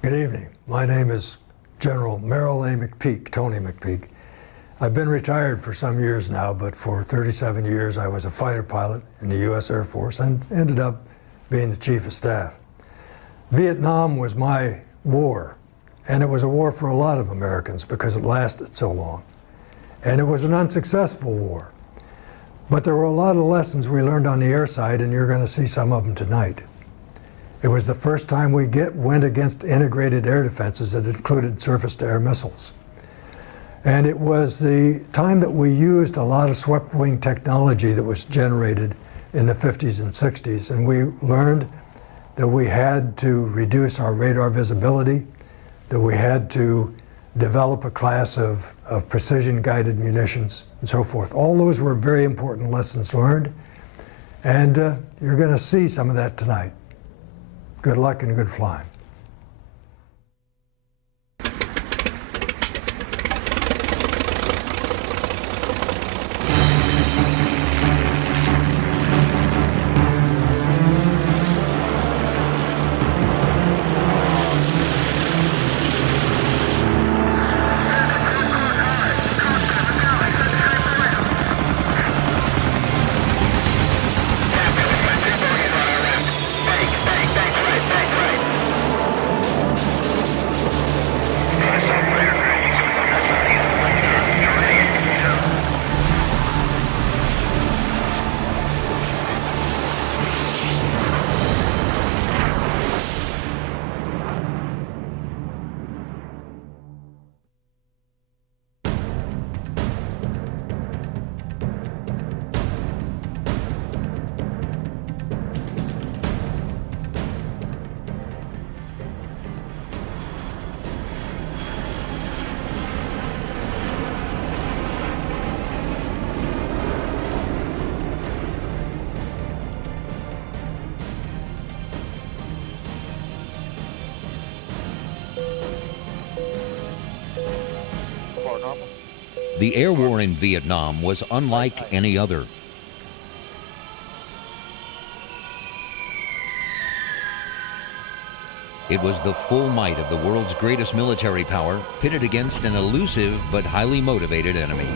Good evening. My name is General Merrill A. McPeak, Tony McPeak. I've been retired for some years now, but for 37 years I was a fighter pilot in the U.S. Air Force and ended up being the Chief of Staff. Vietnam was my war, and it was a war for a lot of Americans because it lasted so long. And it was an unsuccessful war. But there were a lot of lessons we learned on the air side, and you're going to see some of them tonight. It was the first time we went against integrated air defenses that included surface-to-air missiles. And it was the time that we used a lot of swept-wing technology that was generated in the 50s and 60s, and we learned that we had to reduce our radar visibility, that we had to develop a class of precision-guided munitions, and so forth. All those were very important lessons learned, and you're going to see some of that tonight. Good luck and good flying. The air war in Vietnam was unlike any other. It was the full might of the world's greatest military power pitted against an elusive but highly motivated enemy.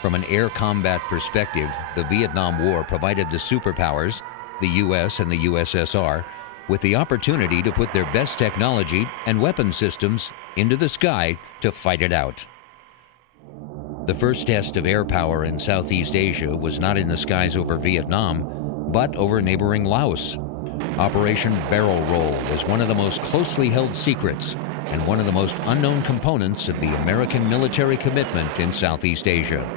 From an air combat perspective, the Vietnam War provided the superpowers, the U.S. and the USSR, with the opportunity to put their best technology and weapon systems into the sky to fight it out. The first test of air power in Southeast Asia was not in the skies over Vietnam, but over neighboring Laos. Operation Barrel Roll was one of the most closely held secrets and one of the most unknown components of the American military commitment in Southeast Asia.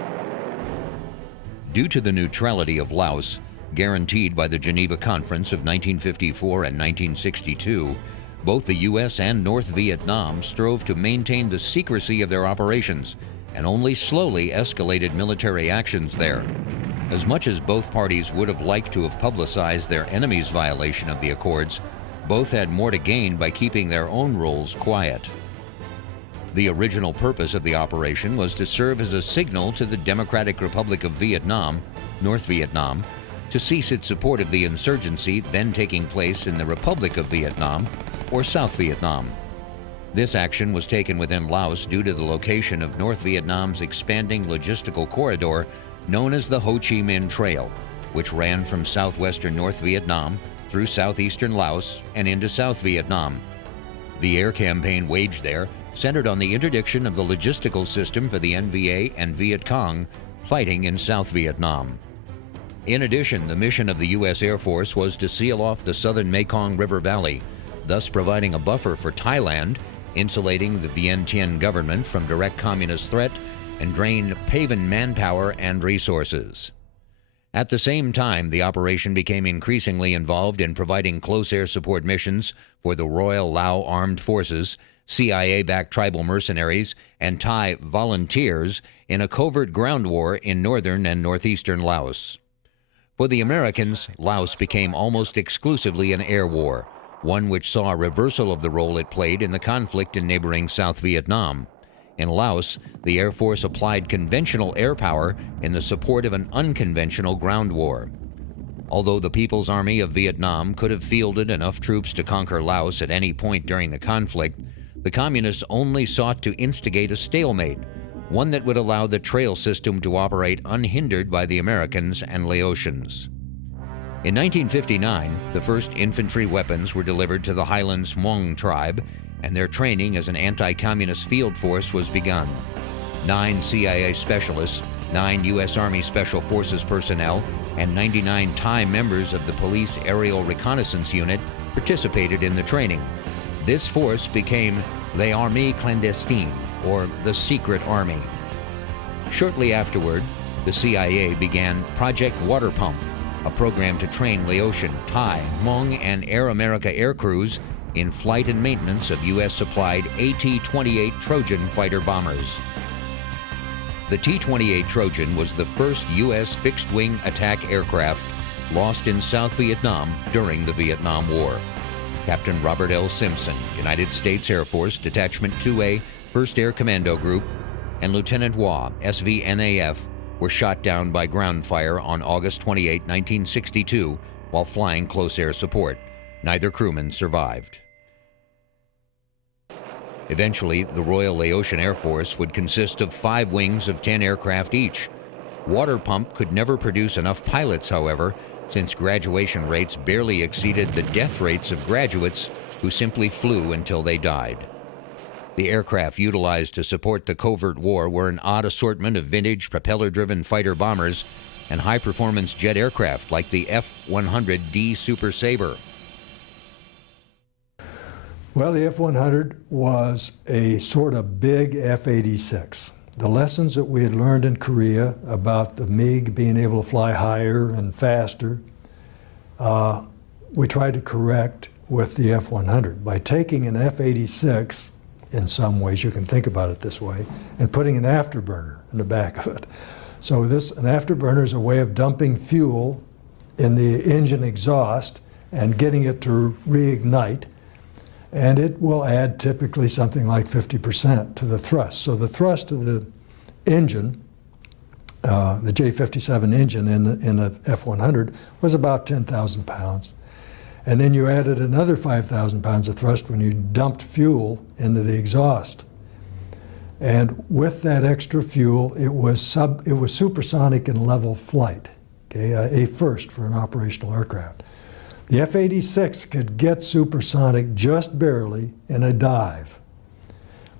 Due to the neutrality of Laos, guaranteed by the Geneva Conference of 1954 and 1962, both the U.S. and North Vietnam strove to maintain the secrecy of their operations and only slowly escalated military actions there. As much as both parties would have liked to have publicized their enemy's violation of the accords, both had more to gain by keeping their own roles quiet. The original purpose of the operation was to serve as a signal to the Democratic Republic of Vietnam, North Vietnam, to cease its support of the insurgency then taking place in the Republic of Vietnam, or South Vietnam. This action was taken within Laos due to the location of North Vietnam's expanding logistical corridor known as the Ho Chi Minh Trail, which ran from southwestern North Vietnam through southeastern Laos and into South Vietnam. The air campaign waged there centered on the interdiction of the logistical system for the NVA and Viet Cong fighting in South Vietnam. In addition, the mission of the U.S. Air Force was to seal off the southern Mekong River Valley, thus providing a buffer for Thailand, insulating the Vientiane government from direct communist threat, and drain PAVN manpower and resources. At the same time, the operation became increasingly involved in providing close air support missions for the Royal Lao Armed Forces, CIA-backed tribal mercenaries, and Thai volunteers in a covert ground war in northern and northeastern Laos. For the Americans, Laos became almost exclusively an air war, one which saw a reversal of the role it played in the conflict in neighboring South Vietnam. In Laos, the Air Force applied conventional air power in the support of an unconventional ground war. Although the People's Army of Vietnam could have fielded enough troops to conquer Laos at any point during the conflict, the Communists only sought to instigate a stalemate, one that would allow the trail system to operate unhindered by the Americans and Laotians. In 1959, the first infantry weapons were delivered to the Highlands Hmong tribe, and their training as an anti-communist field force was begun. 9 CIA specialists, 9 U.S. Army Special Forces personnel, and 99 Thai members of the Police Aerial Reconnaissance Unit participated in the training. This force became l'Armée Clandestine, or the Secret Army. Shortly afterward, the CIA began Project Water Pump, a program to train Laotian, Thai, Hmong, and Air America air crews in flight and maintenance of U.S.-supplied AT-28 Trojan fighter bombers. The T-28 Trojan was the first U.S. fixed-wing attack aircraft lost in South Vietnam during the Vietnam War. Captain Robert L. Simpson, United States Air Force, Detachment 2A, 1st Air Commando Group, and Lieutenant Waugh, SVNAF, were shot down by ground fire on August 28, 1962, while flying close air support. Neither crewman survived. Eventually, the Royal Laotian Air Force would consist of 5 wings of 10 aircraft each. Water Pump could never produce enough pilots, however, since graduation rates barely exceeded the death rates of graduates who simply flew until they died. The aircraft utilized to support the covert war were an odd assortment of vintage propeller-driven fighter bombers and high-performance jet aircraft like the F-100D Super Sabre. Well, the F-100 was a sort of big F-86. The lessons that we had learned in Korea about the MiG being able to fly higher and faster, we tried to correct with the F-100 by taking an F-86, in some ways you can think about it this way, and putting an afterburner in the back of it. So an afterburner is a way of dumping fuel in the engine exhaust and getting it to reignite, and it will add typically something like 50% to the thrust. So the thrust of the engine, the J57 engine in the F-100 was about 10,000 pounds. And then you added another 5,000 pounds of thrust when you dumped fuel into the exhaust. And with that extra fuel, it was supersonic in level flight, okay, a first for an operational aircraft. The F-86 could get supersonic just barely in a dive,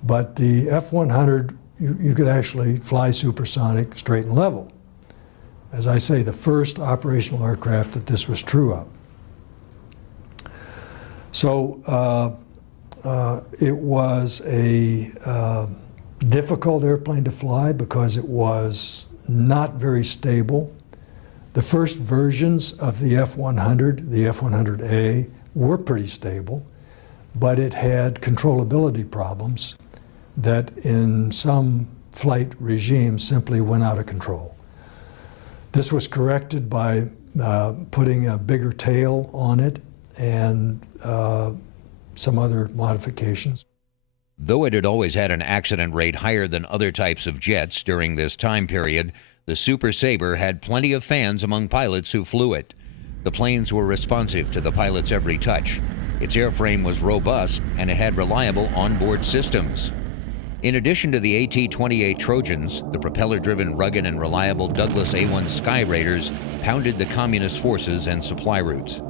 but the F-100, you could actually fly supersonic straight and level. As I say, the first operational aircraft that this was true of. So it was a difficult airplane to fly because it was not very stable. The first versions of the F-100, the F-100A, were pretty stable, but it had controllability problems that in some flight regimes simply went out of control. This was corrected by putting a bigger tail on it and some other modifications. Though it had always had an accident rate higher than other types of jets during this time period, the Super Sabre had plenty of fans among pilots who flew it. The planes were responsive to the pilot's every touch. Its airframe was robust, and it had reliable onboard systems. In addition to the AT-28 Trojans, the propeller-driven, rugged, and reliable Douglas A-1 Sky Raiders pounded the communist forces and supply routes.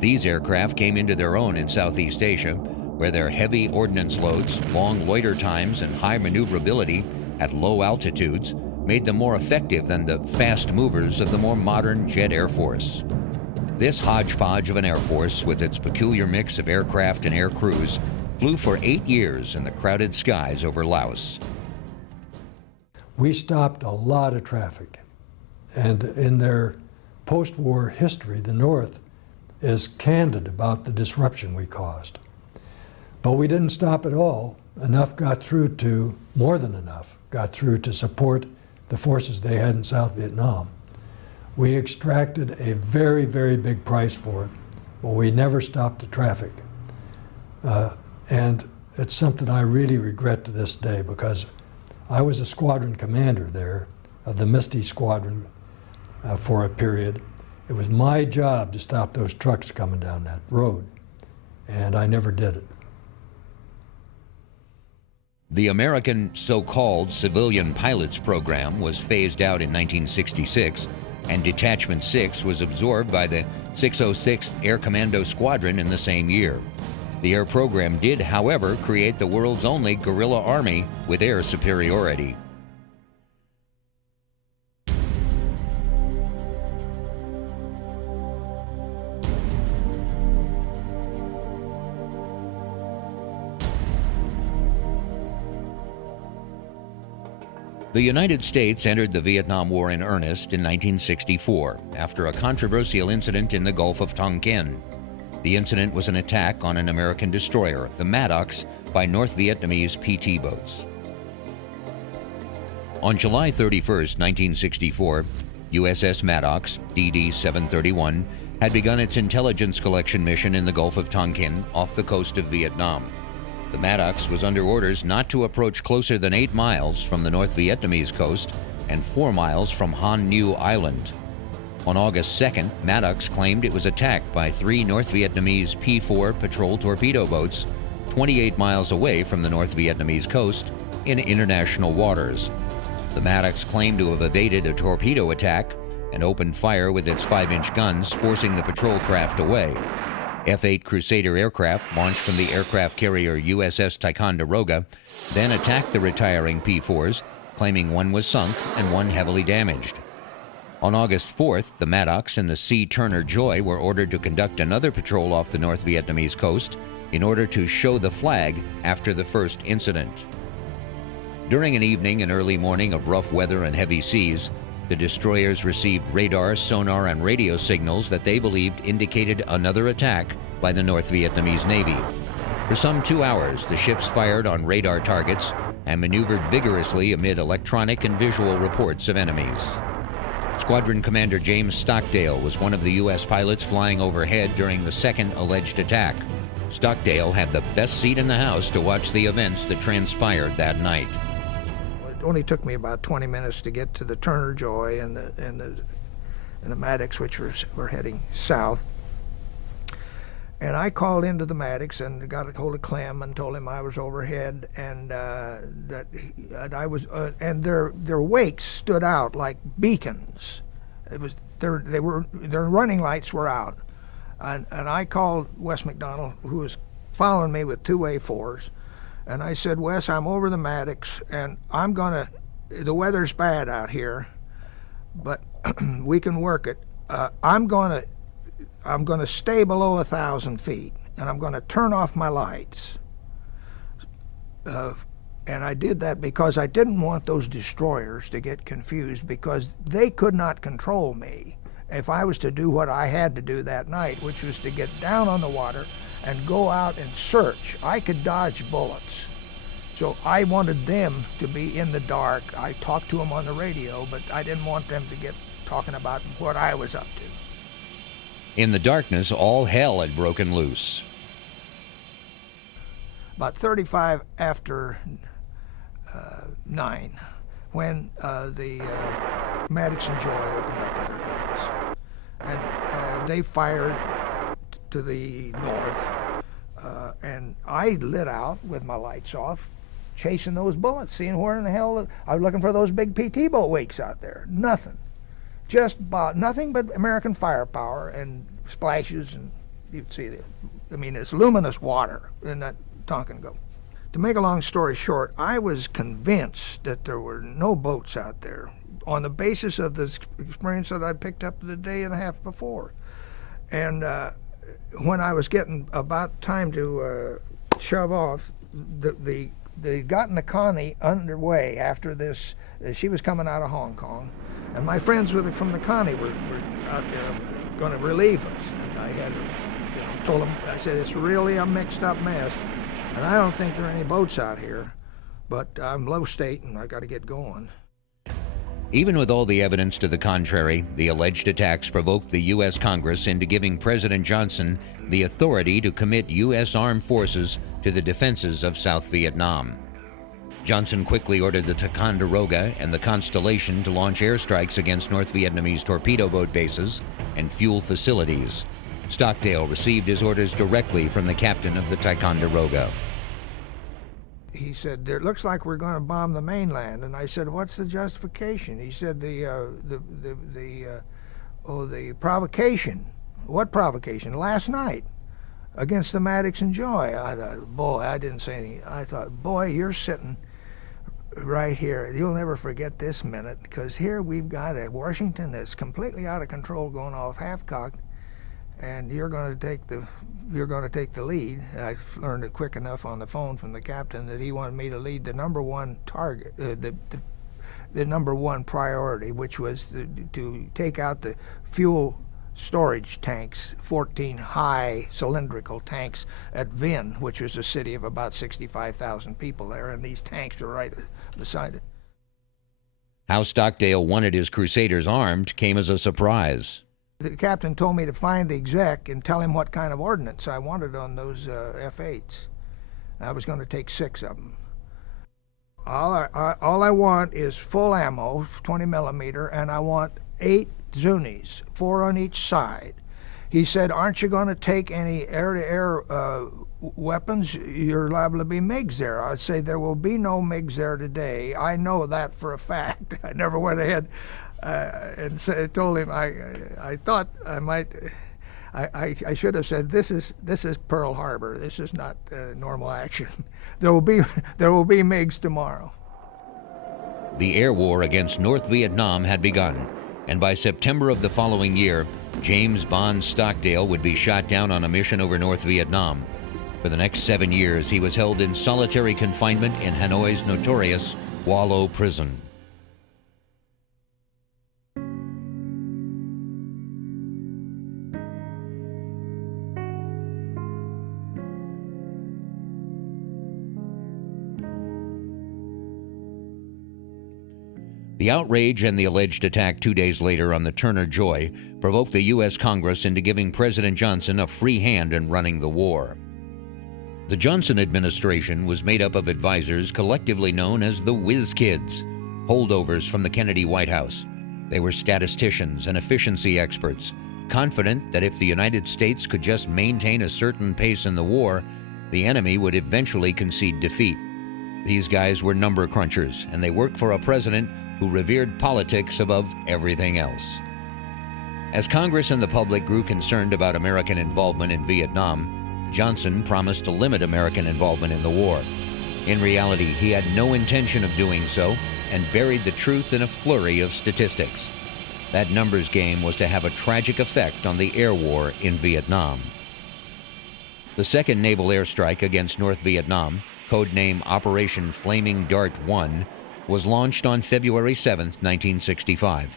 These aircraft came into their own in Southeast Asia, where their heavy ordnance loads, long loiter times, and high maneuverability at low altitudes made them more effective than the fast movers of the more modern jet air force. This hodgepodge of an air force, with its peculiar mix of aircraft and air crews, flew for 8 years in the crowded skies over Laos. We stopped a lot of traffic, and in their post-war history, the North is candid about the disruption we caused. But we didn't stop at all. Enough got through to, more than enough, got through to support the forces they had in South Vietnam. We extracted a very, very big price for it, but we never stopped the traffic. And it's something I really regret to this day, because I was a squadron commander there of the Misty Squadron for a period, It was my job to stop those trucks coming down that road, and I never did it. The American so-called civilian pilots program was phased out in 1966, and Detachment 6 was absorbed by the 606th Air Commando Squadron in the same year. The air program did, however, create the world's only guerrilla army with air superiority. The United States entered the Vietnam War in earnest in 1964 after a controversial incident in the Gulf of Tonkin. The incident was an attack on an American destroyer, the Maddox, by North Vietnamese PT boats. On July 31, 1964, USS Maddox, DD-731, had begun its intelligence collection mission in the Gulf of Tonkin off the coast of Vietnam. The Maddox was under orders not to approach closer than 8 miles from the North Vietnamese coast and 4 miles from Han New Island. On August 2nd, Maddox claimed it was attacked by 3 North Vietnamese P-4 patrol torpedo boats 28 miles away from the North Vietnamese coast in international waters. The Maddox claimed to have evaded a torpedo attack and opened fire with its 5-inch guns, forcing the patrol craft away. F-8 Crusader aircraft launched from the aircraft carrier USS Ticonderoga then attacked the retiring P-4s, claiming one was sunk and one heavily damaged. On August 4th, the Maddox and the C. Turner Joy were ordered to conduct another patrol off the North Vietnamese coast in order to show the flag after the first incident. During an evening and early morning of rough weather and heavy seas, the destroyers received radar, sonar, and radio signals that they believed indicated another attack by the North Vietnamese Navy. For some 2 hours, the ships fired on radar targets and maneuvered vigorously amid electronic and visual reports of enemies. Squadron Commander James Stockdale was one of the U.S. pilots flying overhead during the second alleged attack. Stockdale had the best seat in the house to watch the events that transpired that night. It only took me about 20 minutes to get to the Turner Joy and the Maddox, which were heading south. And I called into the Maddox and got a hold of Clem and told him I was overhead and that I was, and their wakes stood out like beacons. It was their running lights were out, and I called Wes McDonald, who was following me with 2 A4s. And I said, Wes, I'm over the Maddox, and the weather's bad out here, but we can work it. I'm gonna stay below 1,000 feet, and I'm gonna turn off my lights. And I did that because I didn't want those destroyers to get confused, because they could not control me if I was to do what I had to do that night, which was to get down on the water and go out and search. I could dodge bullets. So I wanted them to be in the dark. I talked to them on the radio, but I didn't want them to get talking about what I was up to. In the darkness, all hell had broken loose. About 35 after 9, when the Maddox and Joy opened up with their guns. And they fired to the north, and I lit out with my lights off, chasing those bullets, seeing where in the hell I was looking for those big PT boat wakes out there. Nothing, just about nothing but American firepower and splashes, and you'd see it. I mean, it's luminous water in that Tonkin Gulf. To make a long story short, I was convinced that there were no boats out there on the basis of this experience that I picked up the day and a half before. And when I was getting about time to shove off, they gotten the Connie underway after this. She was coming out of Hong Kong, and my friends from the Connie were out there going to relieve us. And I had, told them, I said, it's really a mixed up mess, and I don't think there are any boats out here, but I'm low state and I got to get going. Even with all the evidence to the contrary, the alleged attacks provoked the U.S. Congress into giving President Johnson the authority to commit U.S. armed forces to the defenses of South Vietnam. Johnson quickly ordered the Ticonderoga and the Constellation to launch airstrikes against North Vietnamese torpedo boat bases and fuel facilities. Stockdale received his orders directly from the captain of the Ticonderoga. He said, "It looks like we're going to bomb the mainland." And I said, "What's the justification?" He said, "The provocation." "What provocation?" "Last night, against the Maddox and Joy." I thought, boy, I didn't say anything. I thought, boy, you're sitting right here. You'll never forget this minute, because here we've got a Washington that's completely out of control, going off half-cocked, and you're going to take the lead. I learned it quick enough on the phone from the captain that he wanted me to lead the number one target, the number one priority, which was to take out the fuel storage tanks, 14 high cylindrical tanks at Vinh, which was a city of about 65,000 people there, and these tanks were right beside it. How Stockdale wanted his crusaders armed came as a surprise. The captain told me to find the exec and tell him what kind of ordnance I wanted on those F-8s. I was going to take 6 of them. All I want is full ammo, 20 millimeter, and I want 8 Zunis, 4 on each side. He said, "Aren't you going to take any air-to-air weapons? You're liable to be MiGs there." I'd say, "There will be no MiGs there today. I know that for a fact." I never went ahead and told him. I thought I might. I should have said, "This is Pearl Harbor. This is not normal action. There will be MiGs tomorrow." The air war against North Vietnam had begun, and by September of the following year, James Bond Stockdale would be shot down on a mission over North Vietnam. For the next 7 years, he was held in solitary confinement in Hanoi's notorious Hoa Lo prison. The outrage and the alleged attack 2 days later on the Turner Joy provoked the U.S. Congress into giving President Johnson a free hand in running the war. The Johnson administration was made up of advisors collectively known as the Whiz Kids, holdovers from the Kennedy White House. They were statisticians and efficiency experts, confident that if the United States could just maintain a certain pace in the war, the enemy would eventually concede defeat. These guys were number crunchers, and they worked for a president who revered politics above everything else. As Congress and the public grew concerned about American involvement in Vietnam, Johnson promised to limit American involvement in the war. In reality, he had no intention of doing so and buried the truth in a flurry of statistics. That numbers game was to have a tragic effect on the air war in Vietnam. The second naval airstrike against North Vietnam, codename Operation Flaming Dart 1, was launched on February 7, 1965.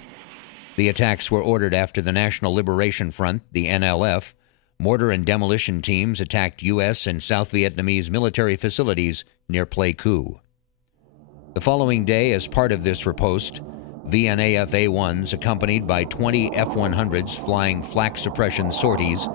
The attacks were ordered after the National Liberation Front, the NLF, mortar and demolition teams attacked U.S. and South Vietnamese military facilities near Pleiku. The following day, as part of this riposte, VNAF A-1s accompanied by 20 F-100s flying flak suppression sorties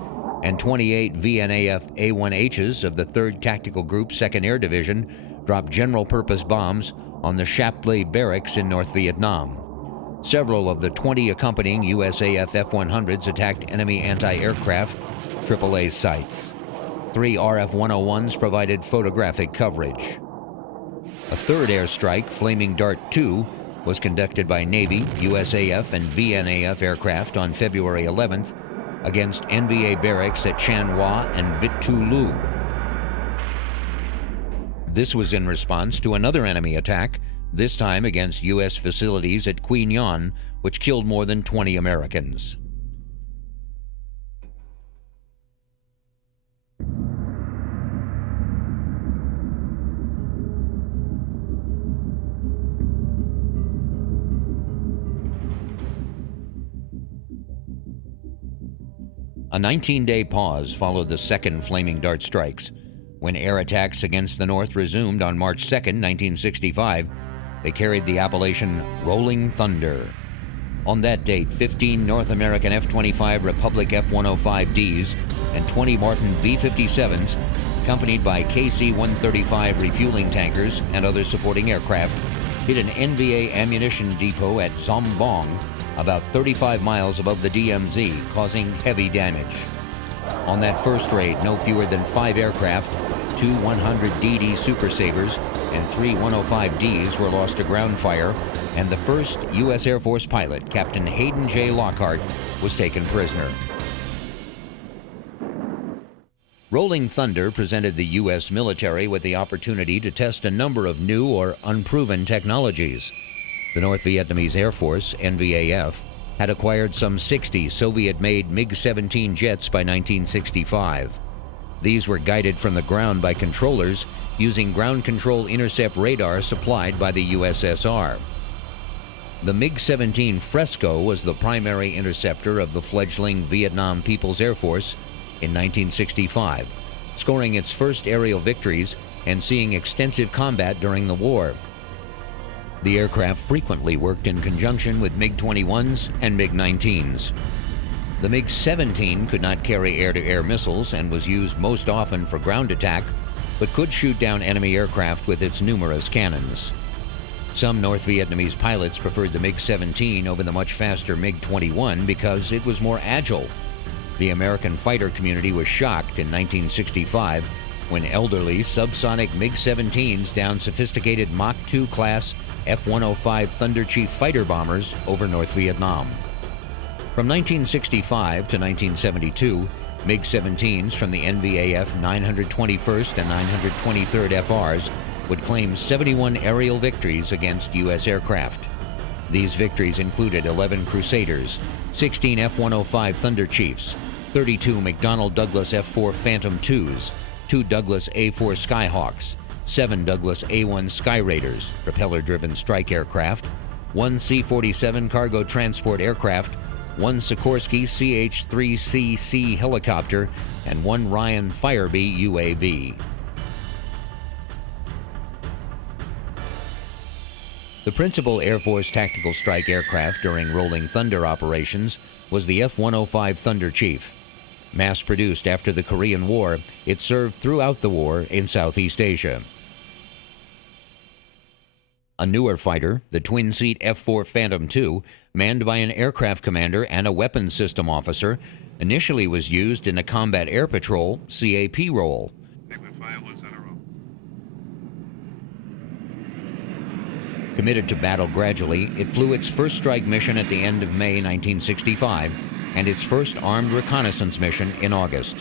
and 28 VNAF A-1Hs of the 3rd Tactical Group 2nd Air Division dropped general-purpose bombs on the Chapley Barracks in North Vietnam. Several of the 20 accompanying USAF F-100s attacked enemy anti-aircraft AAA sites. 3 RF-101s provided photographic coverage. A third airstrike, Flaming Dart 2, was conducted by Navy, USAF, and VNAF aircraft on February 11th against NVA barracks at Chan Hoa and Vit Tu Lu. This was in response to another enemy attack, this time against U.S. facilities at Quy Nhon, which killed more than 20 Americans. A 19-day pause followed the second Flaming Dart strikes. When air attacks against the North resumed on March 2, 1965, they carried the appellation Rolling Thunder. On that date, 15 North American F-25 Republic F-105Ds and 20 Martin B-57s, accompanied by KC-135 refueling tankers and other supporting aircraft, hit an NVA ammunition depot at Zombong, about 35 miles above the DMZ, causing heavy damage. On that first raid, no fewer than 5 aircraft, 2 100DD Super Sabres, and 3 105Ds were lost to ground fire, and the first U.S. Air Force pilot, Captain Hayden J. Lockhart, was taken prisoner. Rolling Thunder presented the U.S. military with the opportunity to test a number of new or unproven technologies. The North Vietnamese Air Force, NVAF, had acquired some 60 Soviet-made MiG-17 jets by 1965. These were guided from the ground by controllers using ground control intercept radar supplied by the USSR. The MiG-17 Fresco was the primary interceptor of the fledgling Vietnam People's Air Force in 1965, scoring its first aerial victories and seeing extensive combat during the war. The aircraft frequently worked in conjunction with MiG-21s and MiG-19s. The MiG-17 could not carry air-to-air missiles and was used most often for ground attack, but could shoot down enemy aircraft with its numerous cannons. Some North Vietnamese pilots preferred the MiG-17 over the much faster MiG-21 because it was more agile. The American fighter community was shocked in 1965 when elderly subsonic MiG-17s downed sophisticated Mach 2 class F-105 Thunder Chief fighter bombers over North Vietnam. From 1965 to 1972, MiG-17s from the NVAF 921st and 923rd FRs would claim 71 aerial victories against U.S. aircraft. These victories included 11 Crusaders, 16 F-105 Thunder Chiefs, 32 McDonnell Douglas F-4 Phantom IIs, 2 Douglas A-4 Skyhawks, 7 Douglas A-1 Sky Raiders, propeller-driven strike aircraft, 1 C-47 cargo transport aircraft, 1 Sikorsky CH-3CC helicopter, and 1 Ryan Firebee UAV. The principal Air Force tactical strike aircraft during Rolling Thunder operations was the F-105 Thunder Chief. Mass-produced after the Korean War, it served throughout the war in Southeast Asia. A newer fighter, the twin-seat F-4 Phantom II, manned by an aircraft commander and a weapons system officer, initially was used in a combat air patrol CAP role. Committed to battle gradually, it flew its first strike mission at the end of May 1965 and its first armed reconnaissance mission in August.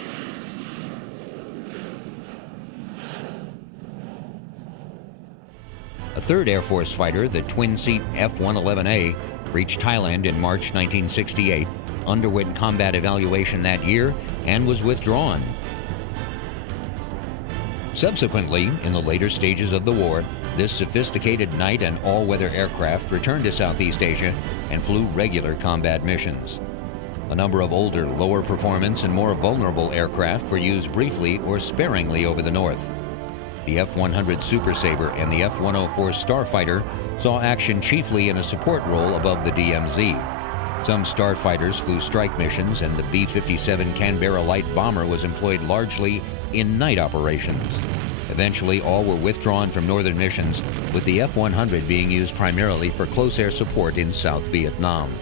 A third Air Force fighter, the twin-seat F-111A, reached Thailand in March 1968, underwent combat evaluation that year, and was withdrawn. Subsequently, in the later stages of the war, this sophisticated night and all-weather aircraft returned to Southeast Asia and flew regular combat missions. A number of older, lower performance and more vulnerable aircraft were used briefly or sparingly over the north. The F-100 Super Sabre and the F-104 Starfighter saw action chiefly in a support role above the DMZ. Some starfighters flew strike missions, and the B-57 Canberra light bomber was employed largely in night operations. Eventually, all were withdrawn from northern missions, with the F-100 being used primarily for close air support in South Vietnam.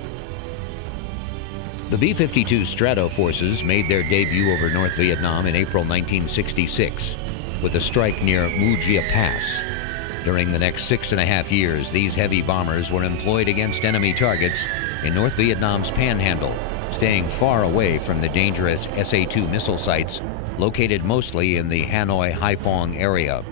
The B-52 Strato forces made their debut over North Vietnam in April 1966, with a strike near Mu Gia Pass. During the next 6.5 years, these heavy bombers were employed against enemy targets in North Vietnam's Panhandle, staying far away from the dangerous SA-2 missile sites located mostly in the Hanoi-Haiphong area.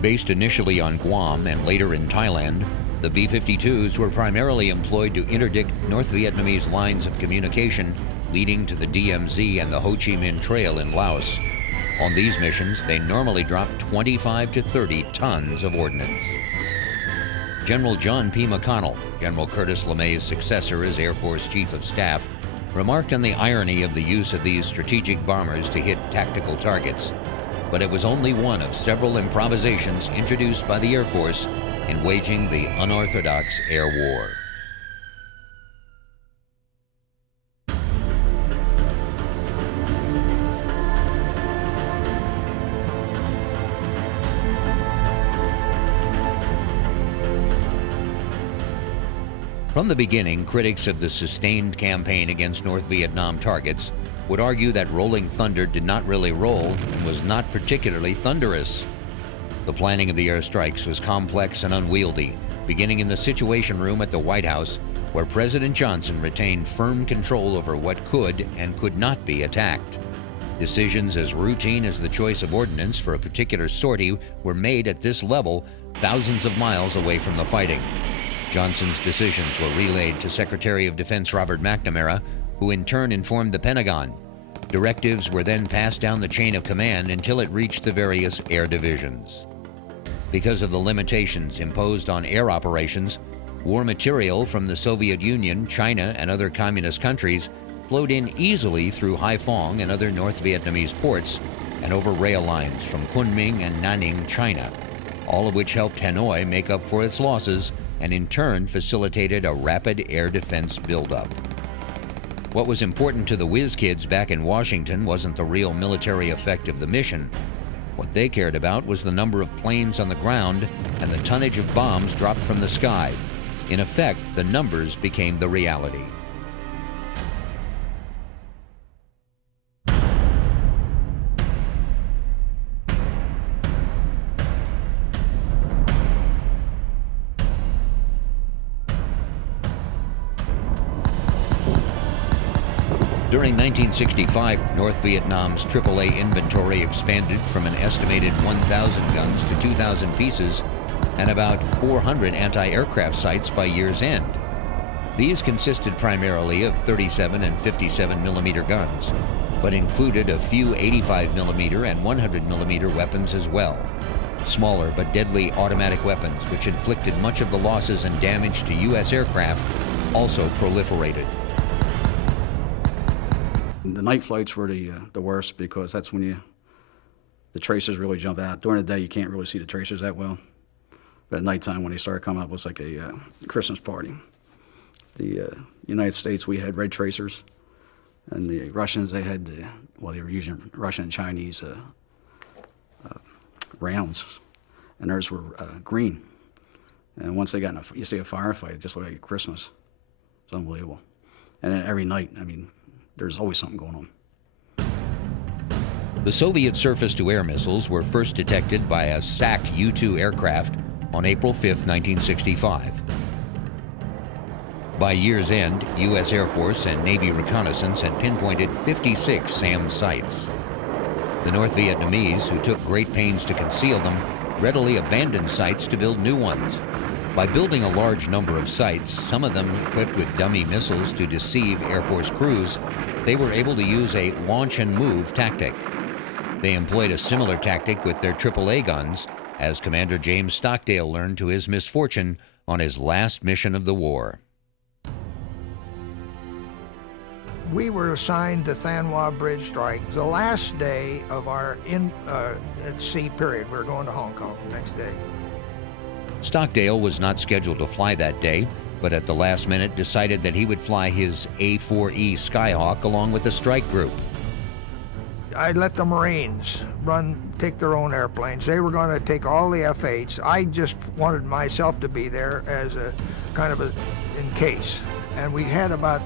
Based initially on Guam and later in Thailand, the B-52s were primarily employed to interdict North Vietnamese lines of communication leading to the DMZ and the Ho Chi Minh Trail in Laos. On these missions, they normally dropped 25 to 30 tons of ordnance. General John P. McConnell, General Curtis LeMay's successor as Air Force Chief of Staff, remarked on the irony of the use of these strategic bombers to hit tactical targets. But it was only one of several improvisations introduced by the Air Force in waging the unorthodox air war. From the beginning, critics of the sustained campaign against North Vietnam targets would argue that Rolling Thunder did not really roll and was not particularly thunderous. The planning of the airstrikes was complex and unwieldy, beginning in the Situation Room at the White House, where President Johnson retained firm control over what could and could not be attacked. Decisions as routine as the choice of ordnance for a particular sortie were made at this level, thousands of miles away from the fighting. Johnson's decisions were relayed to Secretary of Defense Robert McNamara, who in turn informed the Pentagon. Directives were then passed down the chain of command until it reached the various air divisions. Because of the limitations imposed on air operations, war material from the Soviet Union, China, and other communist countries flowed in easily through Haiphong and other North Vietnamese ports and over rail lines from Kunming and Nanning, China, all of which helped Hanoi make up for its losses and in turn facilitated a rapid air defense buildup. What was important to the whiz kids back in Washington wasn't the real military effect of the mission. What they cared about was the number of planes on the ground and the tonnage of bombs dropped from the sky. In effect, the numbers became the reality. During 1965, North Vietnam's AAA inventory expanded from an estimated 1,000 guns to 2,000 pieces and about 400 anti-aircraft sites by year's end. These consisted primarily of 37 and 57 millimeter guns, but included a few 85 millimeter and 100 millimeter weapons as well. Smaller but deadly automatic weapons, which inflicted much of the losses and damage to U.S. aircraft, also proliferated. The night flights were the worst because that's when the tracers really jump out. During the day, you can't really see the tracers that well. But at nighttime, when they started coming up, it was like a Christmas party. The United States, we had red tracers, and the Russians, they had they were using Russian and Chinese rounds, and theirs were green. And once they got you see a firefight, it just looked like Christmas. It's unbelievable. And then every night, I mean, there's always something going on. The Soviet surface-to-air missiles were first detected by a SAC U-2 aircraft on April 5, 1965. By year's end, U.S. Air Force and Navy reconnaissance had pinpointed 56 SAM sites. The North Vietnamese, who took great pains to conceal them, readily abandoned sites to build new ones. By building a large number of sites, some of them equipped with dummy missiles to deceive Air Force crews, they were able to use a launch and move tactic. They employed a similar tactic with their AAA guns, as Commander James Stockdale learned to his misfortune on his last mission of the war. We were assigned the Than Hoa Bridge strike the last day of our at sea period. We were going to Hong Kong the next day. Stockdale was not scheduled to fly that day, but at the last minute decided that he would fly his A-4E Skyhawk along with the strike group. I let the Marines take their own airplanes. They were going to take all the F-8s. I just wanted myself to be there as a kind of in case. And we had about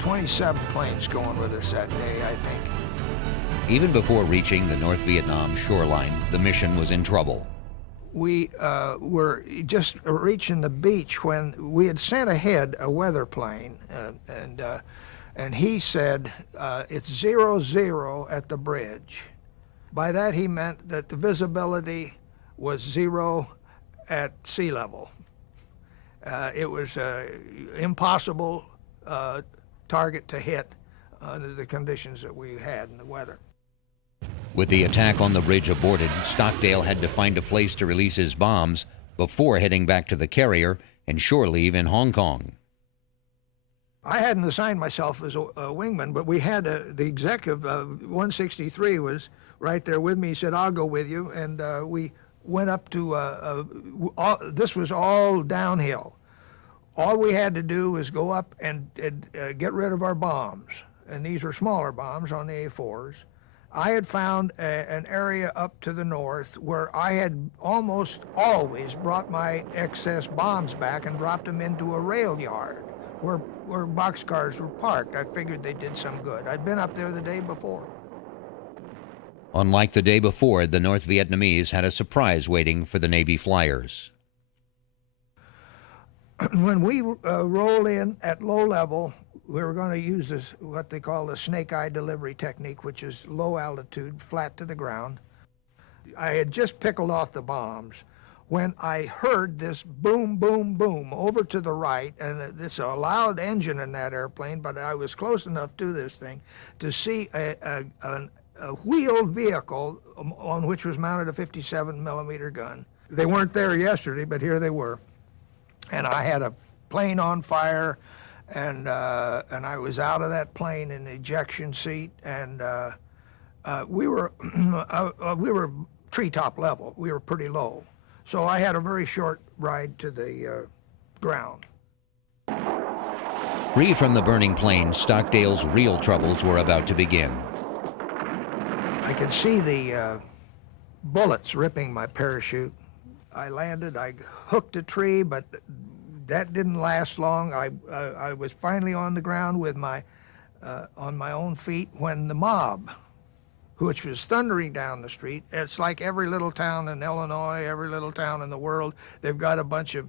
27 planes going with us that day, I think. Even before reaching the North Vietnam shoreline, the mission was in trouble. We were just reaching the beach when we had sent ahead a weather plane, and he said, it's 0-0 at the bridge. By that he meant that the visibility was 0 at sea level. It was an impossible target to hit under the conditions that we had in the weather. With the attack on the bridge aborted, Stockdale had to find a place to release his bombs before heading back to the carrier and shore leave in Hong Kong. I hadn't assigned myself as a wingman, but we had the executive, 163 was right there with me. He said, I'll go with you. And we went up to, this was all downhill. All we had to do was go up and get rid of our bombs. And these were smaller bombs on the A4s. I had found an area up to the north where I had almost always brought my excess bombs back and dropped them into a rail yard where boxcars were parked. I figured they did some good. I'd been up there the day before. Unlike the day before, the North Vietnamese had a surprise waiting for the Navy flyers. When we rolled in at low level, we were going to use this, what they call the snake eye delivery technique, which is low altitude, flat to the ground. I had just pickled off the bombs when I heard this boom, boom, boom over to the right, and it's a loud engine in that airplane, but I was close enough to this thing to see a wheeled vehicle on which was mounted a 57 millimeter gun. They weren't there yesterday, but here they were. And I had a plane on fire, and I was out of that plane in the ejection seat, and we were treetop level. We were pretty low, so I had a very short ride to the ground. Free from the burning plane, Stockdale's real troubles were about to begin. I could see the bullets ripping my parachute. I landed, I hooked a tree, but that didn't last long. I was finally on the ground with on my own feet when the mob, which was thundering down the street, it's like every little town in Illinois, every little town in the world, they've got a bunch of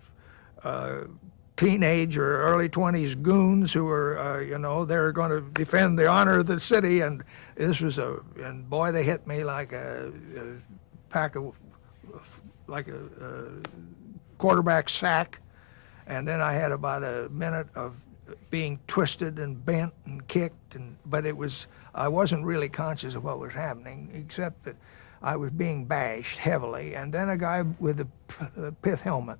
teenage or early 20s goons who are, they're going to defend the honor of the city, and this was and boy, they hit me like a pack of, like a quarterback sack, and then I had about a minute of being twisted and bent and kicked, but I wasn't really conscious of what was happening, except that I was being bashed heavily, and then a guy with a pith helmet,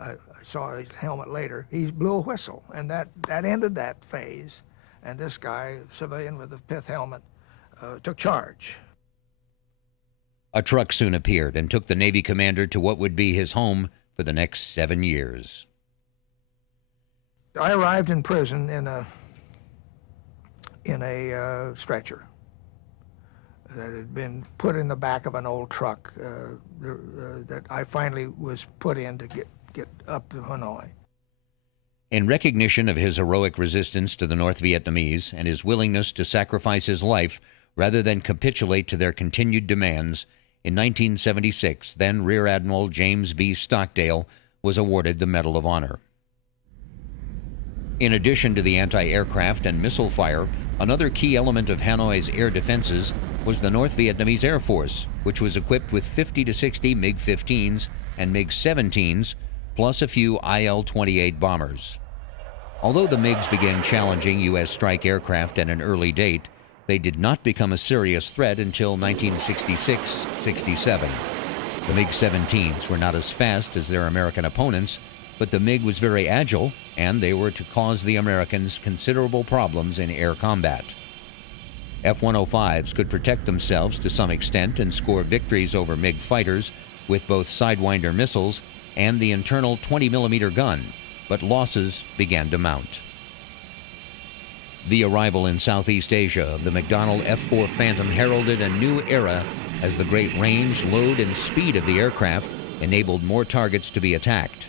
I saw his helmet later, he blew a whistle, and that ended that phase, and this guy, civilian with a pith helmet, took charge. A truck soon appeared and took the Navy commander to what would be his home for the next 7 years. I arrived in prison in a stretcher that had been put in the back of an old truck that I finally was put in to get up to Hanoi. In recognition of his heroic resistance to the North Vietnamese and his willingness to sacrifice his life rather than capitulate to their continued demands, in 1976, then Rear Admiral James B. Stockdale was awarded the Medal of Honor. In addition to the anti-aircraft and missile fire, another key element of Hanoi's air defenses was the North Vietnamese Air Force, which was equipped with 50 to 60 MiG-15s and MiG-17s, plus a few IL-28 bombers. Although the MiGs began challenging U.S. strike aircraft at an early date, they did not become a serious threat until 1966-67. The MiG-17s were not as fast as their American opponents, but the MiG was very agile, and they were to cause the Americans considerable problems in air combat. F-105s could protect themselves to some extent and score victories over MiG fighters with both Sidewinder missiles and the internal 20-millimeter gun, but losses began to mount. The arrival in Southeast Asia of the McDonnell F-4 Phantom heralded a new era as the great range, load, and speed of the aircraft enabled more targets to be attacked.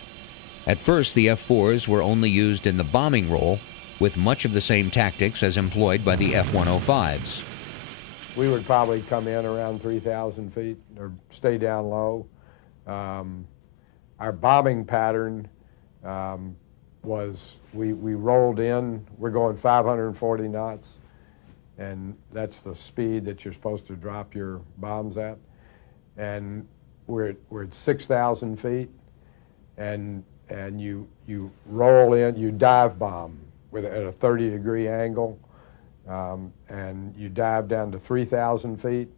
At first, the F-4s were only used in the bombing role, with much of the same tactics as employed by the F-105s. We would probably come in around 3,000 feet or stay down low. Our bombing pattern was we rolled in, we're going 540 knots, and that's the speed that you're supposed to drop your bombs at. And we're at 6,000 feet, and you roll in, you dive bomb at a 30-degree angle, and you dive down to 3,000 feet,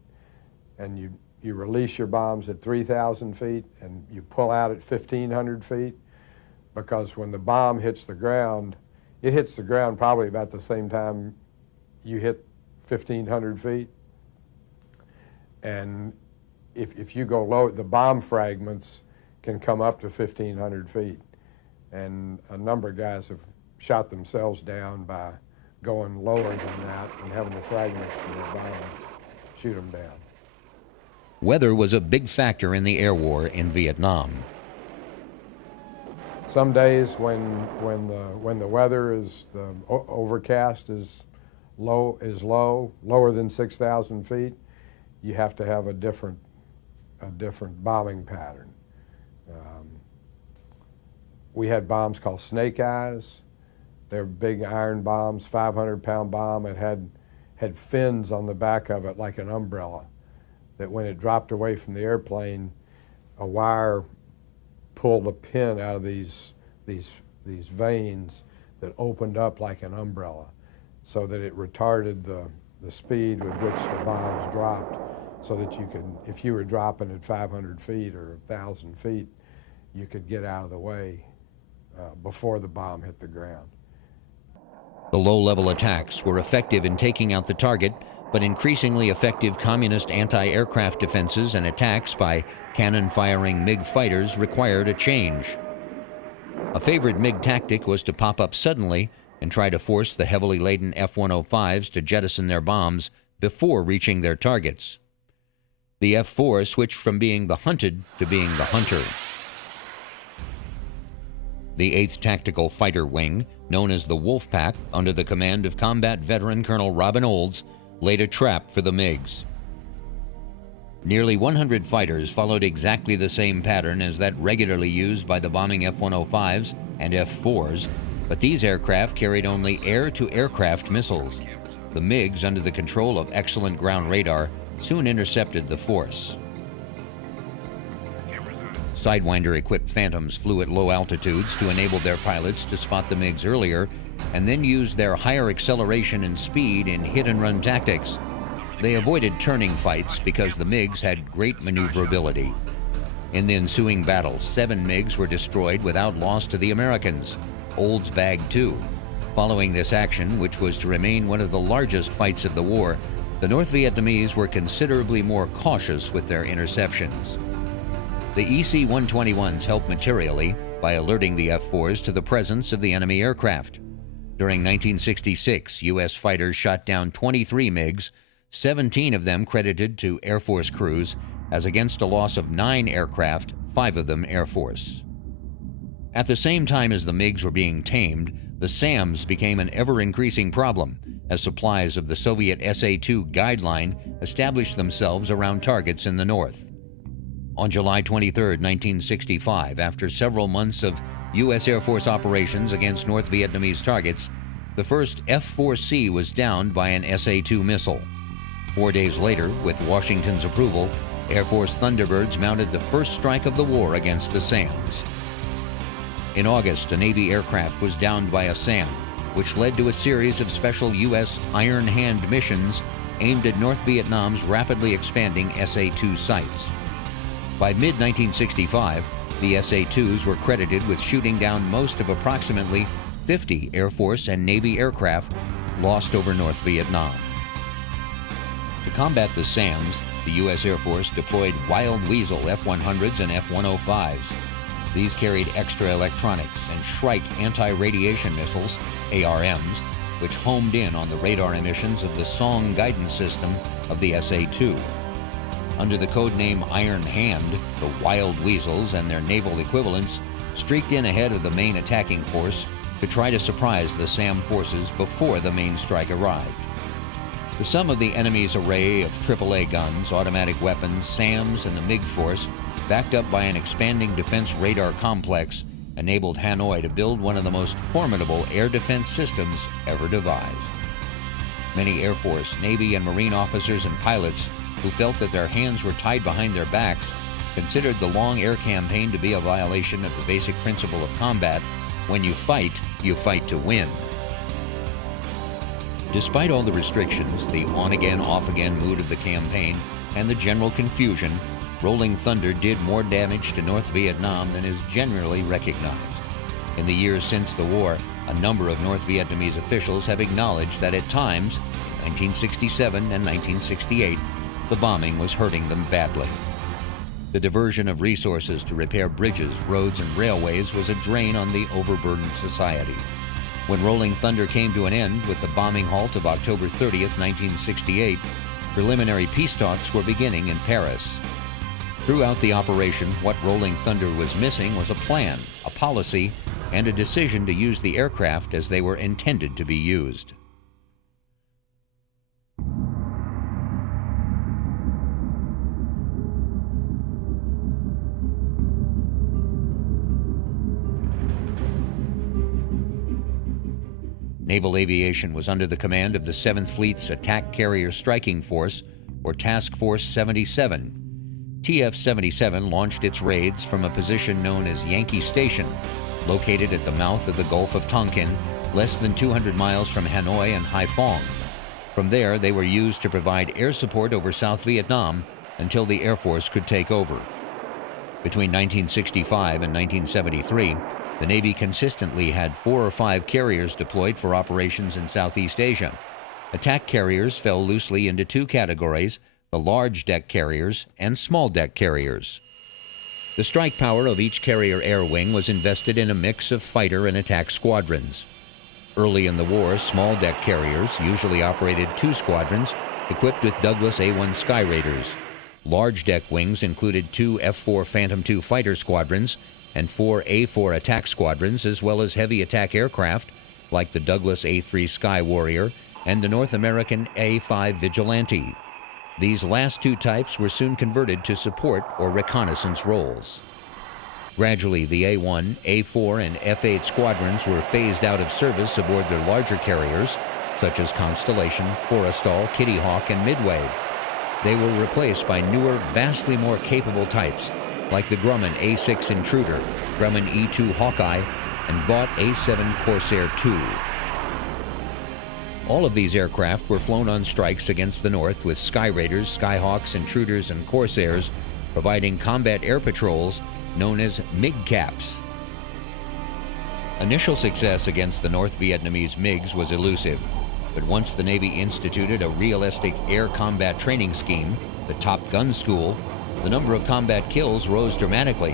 and you release your bombs at 3,000 feet, and you pull out at 1,500 feet, because when the bomb hits the ground, it hits the ground probably about the same time you hit 1,500 feet. And if you go low, the bomb fragments can come up to 1,500 feet. And a number of guys have shot themselves down by going lower than that and having the fragments from their bombs shoot them down. Weather was a big factor in the air war in Vietnam. Some days when the weather is overcast is lower than 6,000 feet, you have to have a different bombing pattern. We had bombs called Snake Eyes. They're big iron bombs, 500-pound bomb. It had fins on the back of it like an umbrella, that when it dropped away from the airplane, a wire pulled a pin out of these veins that opened up like an umbrella, so that it retarded the speed with which the bombs dropped, so that you could, if you were dropping at 500 feet or 1,000 feet, you could get out of the way before the bomb hit the ground. The low-level attacks were effective in taking out the target, but increasingly effective communist anti-aircraft defenses and attacks by cannon-firing MiG fighters required a change. A favorite MiG tactic was to pop up suddenly and try to force the heavily laden F-105s to jettison their bombs before reaching their targets. The F-4 switched from being the hunted to being the hunter. The 8th Tactical Fighter Wing, known as the Wolfpack, under the command of combat veteran Colonel Robin Olds, laid a trap for the MiGs. Nearly 100 fighters followed exactly the same pattern as that regularly used by the bombing F-105s and F-4s, but these aircraft carried only air-to-aircraft missiles. The MiGs, under the control of excellent ground radar, soon intercepted the force. Sidewinder-equipped Phantoms flew at low altitudes to enable their pilots to spot the MiGs earlier, and then used their higher acceleration and speed in hit-and-run tactics. They avoided turning fights because the MiGs had great maneuverability. In the ensuing battle, 7 MiGs were destroyed without loss to the Americans. Olds bagged 2. Following this action, which was to remain one of the largest fights of the war, the North Vietnamese were considerably more cautious with their interceptions. The EC-121s helped materially by alerting the F-4s to the presence of the enemy aircraft. During 1966, U.S. fighters shot down 23 MiGs, 17 of them credited to Air Force crews, as against a loss of 9 aircraft, 5 of them Air Force. At the same time as the MiGs were being tamed, the SAMs became an ever-increasing problem, as supplies of the Soviet SA-2 guideline established themselves around targets in the north. On July 23, 1965, after several months of U.S. Air Force operations against North Vietnamese targets, the first F-4C was downed by an SA-2 missile. 4 days later, with Washington's approval, Air Force Thunderbirds mounted the first strike of the war against the SAMs. In August, a Navy aircraft was downed by a SAM, which led to a series of special U.S. Iron Hand missions aimed at North Vietnam's rapidly expanding SA-2 sites. By mid-1965, the SA-2s were credited with shooting down most of approximately 50 Air Force and Navy aircraft lost over North Vietnam. To combat the SAMs, the U.S. Air Force deployed Wild Weasel F-100s and F-105s. These carried extra electronics and Shrike anti-radiation missiles, ARMs, which homed in on the radar emissions of the Song guidance system of the SA-2. Under the codename Iron Hand, the Wild Weasels and their naval equivalents streaked in ahead of the main attacking force to try to surprise the SAM forces before the main strike arrived. The sum of the enemy's array of AAA guns, automatic weapons, SAMs, and the MiG force, backed up by an expanding defense radar complex, enabled Hanoi to build one of the most formidable air defense systems ever devised. Many Air Force, Navy, and Marine officers and pilots who felt that their hands were tied behind their backs considered the long air campaign to be a violation of the basic principle of combat: when you fight to win. Despite all the restrictions, the on-again, off-again mood of the campaign, and the general confusion, Rolling Thunder did more damage to North Vietnam than is generally recognized. In the years since the war, a number of North Vietnamese officials have acknowledged that at times, 1967 and 1968, the bombing was hurting them badly. The diversion of resources to repair bridges, roads, and railways was a drain on the overburdened society. When Rolling Thunder came to an end with the bombing halt of October 30th, 1968, preliminary peace talks were beginning in Paris. Throughout the operation, what Rolling Thunder was missing was a plan, a policy, and a decision to use the aircraft as they were intended to be used. Naval aviation was under the command of the 7th Fleet's Attack Carrier Striking Force, or Task Force 77. TF-77 launched its raids from a position known as Yankee Station, located at the mouth of the Gulf of Tonkin, less than 200 miles from Hanoi and Haiphong. From there, they were used to provide air support over South Vietnam until the Air Force could take over. Between 1965 and 1973, the Navy consistently had 4 or 5 carriers deployed for operations in Southeast Asia. Attack carriers fell loosely into 2 categories: the large deck carriers and small deck carriers. The strike power of each carrier air wing was invested in a mix of fighter and attack squadrons. Early in the war, small deck carriers usually operated 2 squadrons equipped with Douglas A-1 Sky Raiders. Large deck wings included 2 F-4 Phantom II fighter squadrons and 4 A-4 attack squadrons, as well as heavy attack aircraft like the Douglas A-3 Sky Warrior and the North American A-5 Vigilante. These last 2 types were soon converted to support or reconnaissance roles. Gradually, the A-1, A-4, and F-8 squadrons were phased out of service aboard their larger carriers, such as Constellation, Forrestal, Kitty Hawk, and Midway. They were replaced by newer, vastly more capable types, like the Grumman A-6 Intruder, Grumman E-2 Hawkeye, and Vought A-7 Corsair II. All of these aircraft were flown on strikes against the North with Sky Raiders, Skyhawks, Intruders, and Corsairs, providing combat air patrols known as MiG-Caps. Initial success against the North Vietnamese MiGs was elusive, but once the Navy instituted a realistic air combat training scheme, the Top Gun School, the number of combat kills rose dramatically.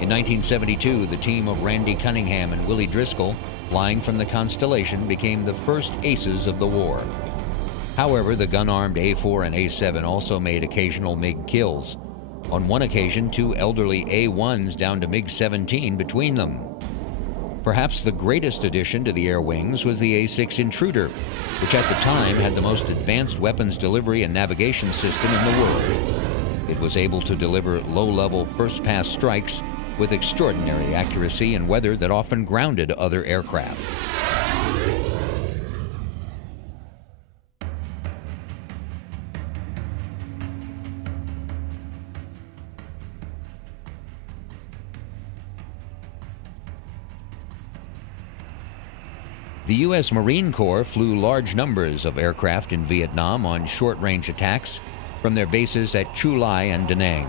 In 1972, the team of Randy Cunningham and Willie Driscoll, flying from the Constellation, became the first aces of the war. However, the gun-armed A-4 and A-7 also made occasional MiG kills. On one occasion, 2 elderly A-1s downed a MiG-17 between them. Perhaps the greatest addition to the air wings was the A-6 Intruder, which at the time had the most advanced weapons delivery and navigation system in the world. It was able to deliver low-level first-pass strikes with extraordinary accuracy in weather that often grounded other aircraft. The U.S. Marine Corps flew large numbers of aircraft in Vietnam on short-range attacks from their bases at Chu Lai and Da Nang.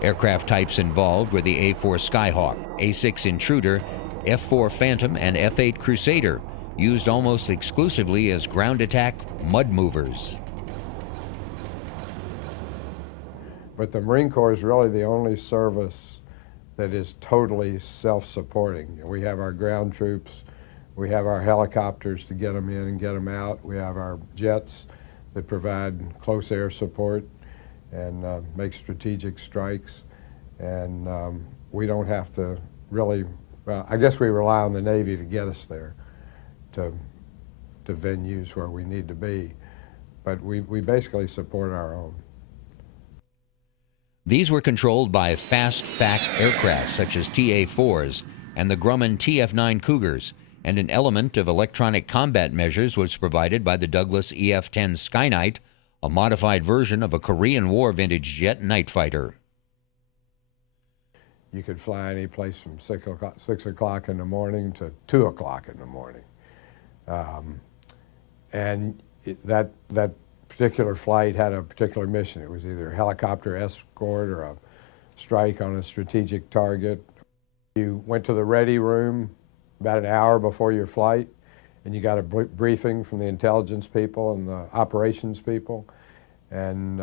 Aircraft types involved were the A-4 Skyhawk, A-6 Intruder, F-4 Phantom, and F-8 Crusader, used almost exclusively as ground attack mud movers. But the Marine Corps is really the only service that is totally self-supporting. We have our ground troops, we have our helicopters to get them in and get them out, we have our jets that provide close air support and make strategic strikes, and we don't have to really, well, I guess we rely on the Navy to get us there to venues where we need to be, but we basically support our own. These were controlled by fast-back aircraft such as TA-4s and the Grumman TF-9 Cougars, and an element of electronic combat measures was provided by the Douglas EF-10 Skyknight, a modified version of a Korean War vintage jet night fighter. You could fly any place from 6 o'clock in the morning to 2 o'clock in the morning. That particular flight had a particular mission. It was either a helicopter escort or a strike on a strategic target. You went to the ready room about an hour before your flight, and you got a briefing from the intelligence people and the operations people. And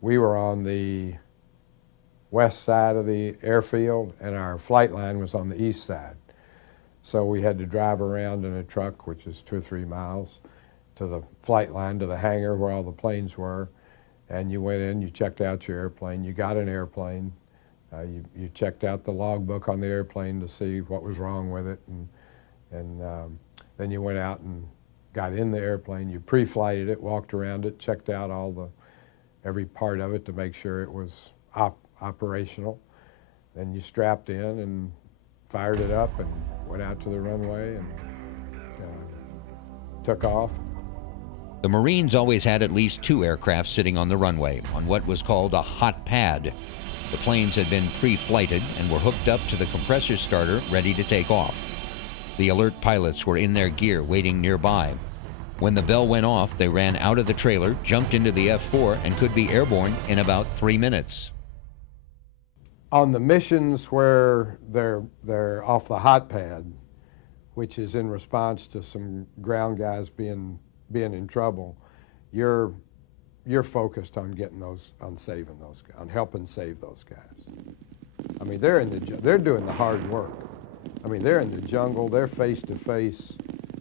we were on the west side of the airfield, and our flight line was on the east side. So we had to drive around in a truck, which is 2 or 3 miles, to the flight line, to the hangar where all the planes were. And you went in, you checked out your airplane, you got an airplane, you checked out the logbook on the airplane to see what was wrong with it, and then you went out and got in the airplane, you pre-flighted it, walked around it, checked out every part of it to make sure it was operational. Then you strapped in and fired it up and went out to the runway and took off. The Marines always had at least 2 aircraft sitting on the runway on what was called a hot pad. The planes had been pre-flighted and were hooked up to the compressor starter ready to take off. The alert pilots were in their gear waiting nearby. When the bell went off, they ran out of the trailer, jumped into the F-4, and could be airborne in about 3 minutes. On the missions where they're off the hot pad, which is in response to some ground guys being in trouble, you're focused on saving those guys, on helping save those guys. I mean, they're doing the hard work. I mean, they're in the jungle, they're face to face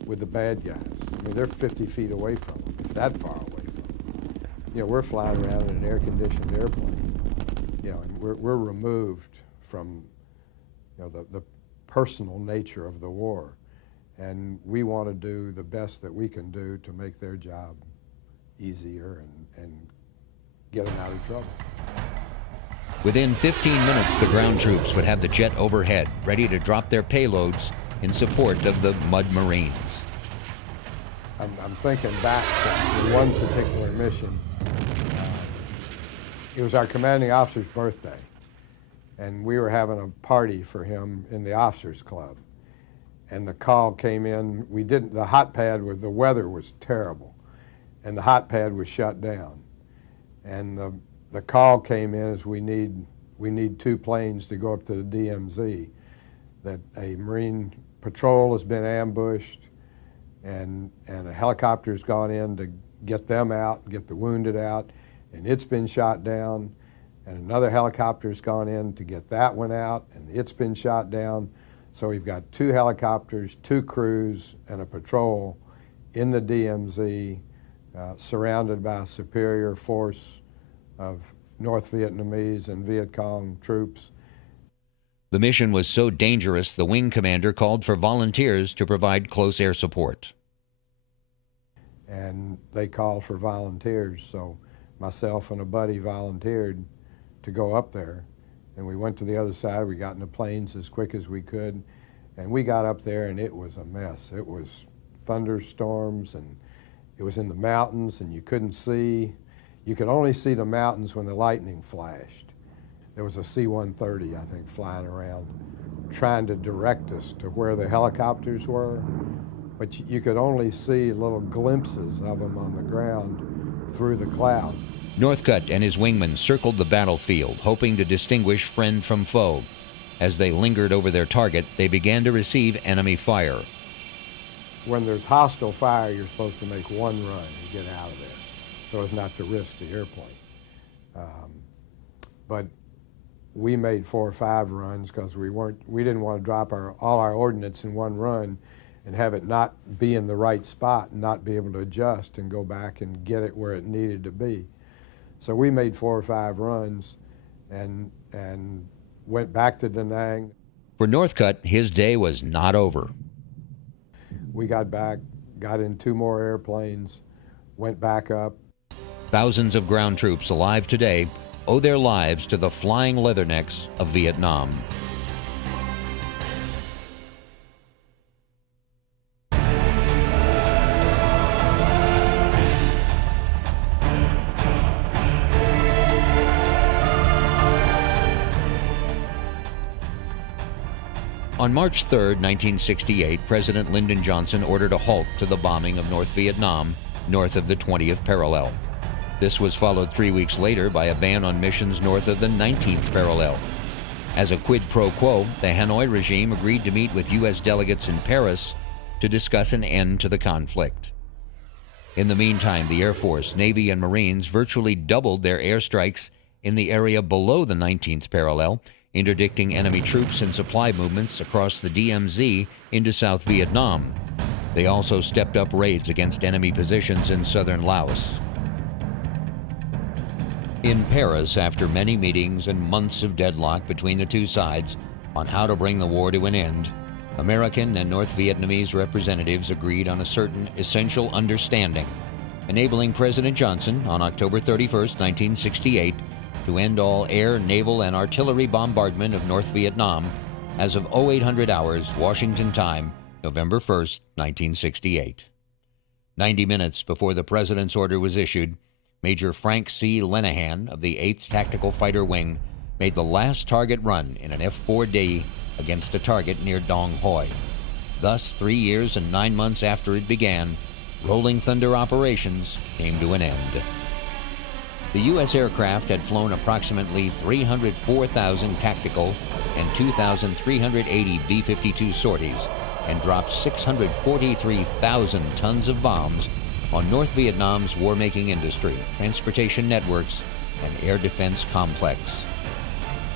with the bad guys. I mean, they're 50 feet away from them, if that far away from them. You know, we're flying around in an air-conditioned airplane, you know, and we're removed from, you know, the personal nature of the war. And we want to do the best that we can do to make their job easier and get them out of trouble. Within 15 minutes, the ground troops would have the jet overhead, ready to drop their payloads in support of the Mud Marines. I'm thinking back to one particular mission. It was our commanding officer's birthday, and we were having a party for him in the officers' club. And the call came in. The hot pad, the weather was terrible, and the hot pad was shut down. And the call came in as we need 2 planes to go up to the DMZ, that a Marine patrol has been ambushed, and a helicopter's gone in to get them out, get the wounded out, and it's been shot down, and another helicopter's gone in to get that one out, and it's been shot down. So we've got 2 helicopters, 2 crews, and a patrol in the DMZ, surrounded by a superior force of North Vietnamese and Viet Cong troops. The mission was so dangerous, the wing commander called for volunteers to provide close air support. And they called for volunteers, so myself and a buddy volunteered to go up there. And we went to the other side. We got in the planes as quick as we could. And we got up there, and it was a mess. It was thunderstorms, and it was in the mountains, and you couldn't see. You could only see the mountains when the lightning flashed. There was a C-130, I think, flying around, trying to direct us to where the helicopters were. But you could only see little glimpses of them on the ground through the cloud. Northcutt and his wingmen circled the battlefield, hoping to distinguish friend from foe. As they lingered over their target, they began to receive enemy fire. When there's hostile fire, you're supposed to make one run and get out of there so as not to risk the airplane. But we made 4 or 5 runs because we didn't want to drop all our ordnance in one run and have it not be in the right spot and not be able to adjust and go back and get it where it needed to be. So we made 4 or 5 runs and went back to Da Nang. For Northcutt, his day was not over. We got back, got in 2 more airplanes, went back up. Thousands of ground troops alive today owe their lives to the flying leathernecks of Vietnam. On March 3, 1968, President Lyndon Johnson ordered a halt to the bombing of North Vietnam, north of the 20th parallel. This was followed 3 weeks later by a ban on missions north of the 19th parallel. As a quid pro quo, the Hanoi regime agreed to meet with U.S. delegates in Paris to discuss an end to the conflict. In the meantime, the Air Force, Navy, and Marines virtually doubled their airstrikes in the area below the 19th parallel, interdicting enemy troops and supply movements across the DMZ into South Vietnam. They also stepped up raids against enemy positions in southern Laos. In Paris, after many meetings and months of deadlock between the two sides on how to bring the war to an end, American and North Vietnamese representatives agreed on a certain essential understanding, enabling President Johnson on October 31, 1968, to end all air, naval, and artillery bombardment of North Vietnam as of 0800 hours Washington time, November 1, 1968. 90 minutes before the President's order was issued, Major Frank C. Lenahan of the 8th Tactical Fighter Wing made the last target run in an F-4D against a target near Dong Hoi. Thus, 3 years and 9 months after it began, Rolling Thunder operations came to an end. The U.S. aircraft had flown approximately 304,000 tactical and 2,380 B-52 sorties and dropped 643,000 tons of bombs on North Vietnam's war-making industry, transportation networks, and air defense complex.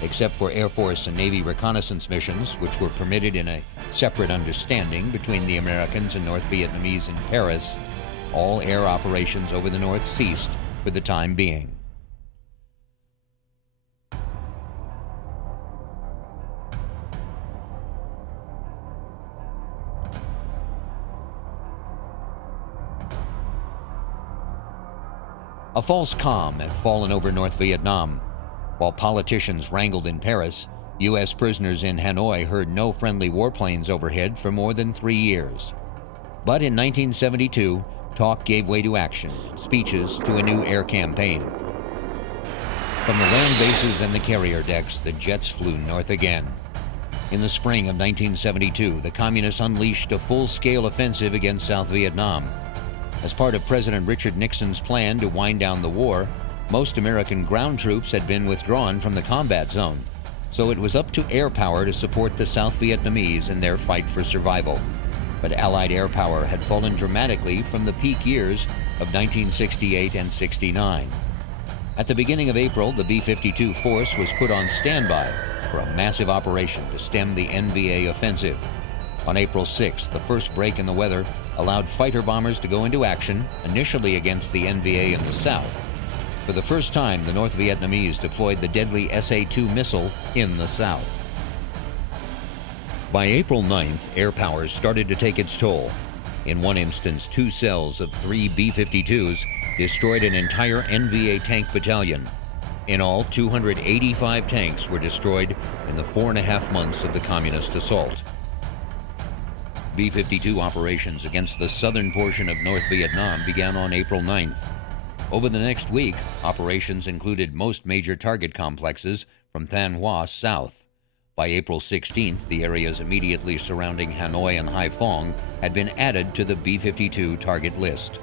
Except for Air Force and Navy reconnaissance missions, which were permitted in a separate understanding between the Americans and North Vietnamese in Paris, all air operations over the North ceased for the time being. A false calm had fallen over North Vietnam. While politicians wrangled in Paris, U.S. prisoners in Hanoi heard no friendly warplanes overhead for more than 3 years. But in 1972, talk gave way to action, speeches to a new air campaign. From the land bases and the carrier decks, the jets flew north again. In the spring of 1972, the Communists unleashed a full-scale offensive against South Vietnam. As part of President Richard Nixon's plan to wind down the war, most American ground troops had been withdrawn from the combat zone, so it was up to air power to support the South Vietnamese in their fight for survival. But Allied air power had fallen dramatically from the peak years of 1968 and 69. At the beginning of April, the B-52 force was put on standby for a massive operation to stem the NVA offensive. On April 6th, the first break in the weather allowed fighter bombers to go into action, initially against the NVA in the south. For the first time, the North Vietnamese deployed the deadly SA-2 missile in the south. By April 9th, air power started to take its toll. In one instance, 2 cells of 3 B-52s destroyed an entire NVA tank battalion. In all, 285 tanks were destroyed in the 4.5 months of the communist assault. B-52 operations against the southern portion of North Vietnam began on April 9th. Over the next week, operations included most major target complexes from Thanh Hoa south. By April 16th, the areas immediately surrounding Hanoi and Haiphong had been added to the B-52 target list.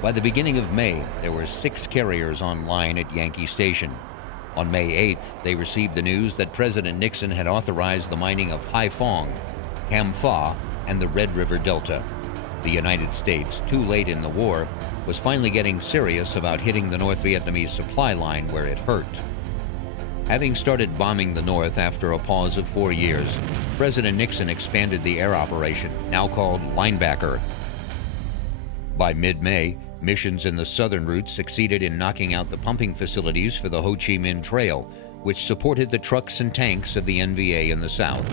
By the beginning of May, there were 6 carriers online at Yankee Station. On May 8th, they received the news that President Nixon had authorized the mining of Haiphong, Cam Pha, and the Red River Delta. The United States, too late in the war, was finally getting serious about hitting the North Vietnamese supply line where it hurt. Having started bombing the North after a pause of 4 years, President Nixon expanded the air operation, now called Linebacker. By mid-May, missions in the southern route succeeded in knocking out the pumping facilities for the Ho Chi Minh Trail, which supported the trucks and tanks of the NVA in the south.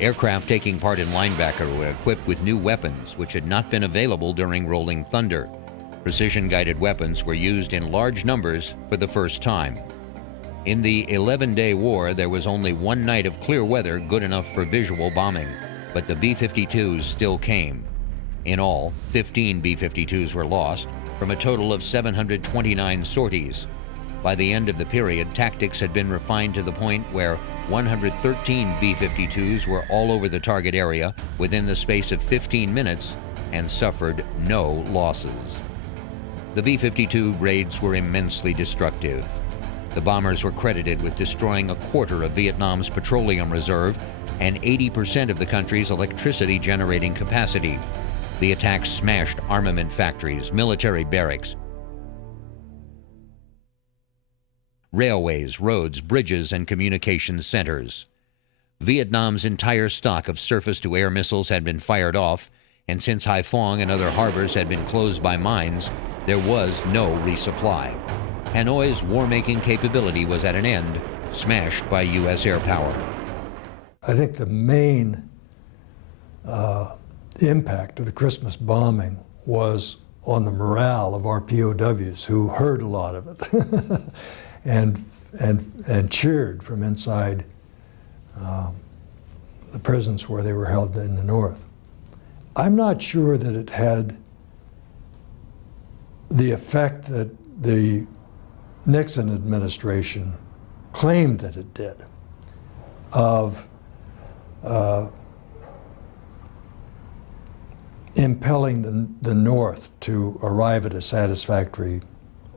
Aircraft taking part in Linebacker were equipped with new weapons which had not been available during Rolling Thunder. Precision-guided weapons were used in large numbers for the first time. In the 11-day war, there was only one night of clear weather good enough for visual bombing, but the B-52s still came. In all, 15 B-52s were lost, from a total of 729 sorties. By the end of the period, tactics had been refined to the point where 113 B-52s were all over the target area within the space of 15 minutes and suffered no losses. The B-52 raids were immensely destructive. The bombers were credited with destroying a quarter of Vietnam's petroleum reserve and 80% of the country's electricity generating capacity. The attacks smashed armament factories, military barracks, railways, roads, bridges, and communications centers. Vietnam's entire stock of surface-to-air missiles had been fired off, and since Haiphong and other harbors had been closed by mines, there was no resupply. Hanoi's war-making capability was at an end, smashed by U.S. air power. I think the main impact of the Christmas bombing was on the morale of our POWs, who heard a lot of it and cheered from inside the prisons where they were held in the North. I'm not sure that it had the effect that the Nixon administration claimed that it did, of impelling the North to arrive at a satisfactory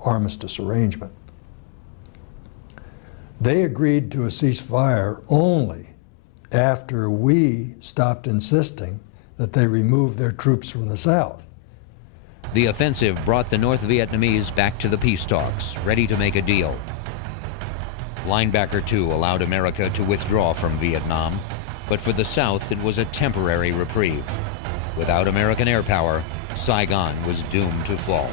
armistice arrangement. They agreed to a ceasefire only after we stopped insisting that they remove their troops from the South. The offensive brought the North Vietnamese back to the peace talks, ready to make a deal. Linebacker 2 allowed America to withdraw from Vietnam, but for the South it was a temporary reprieve. Without American air power, Saigon was doomed to fall.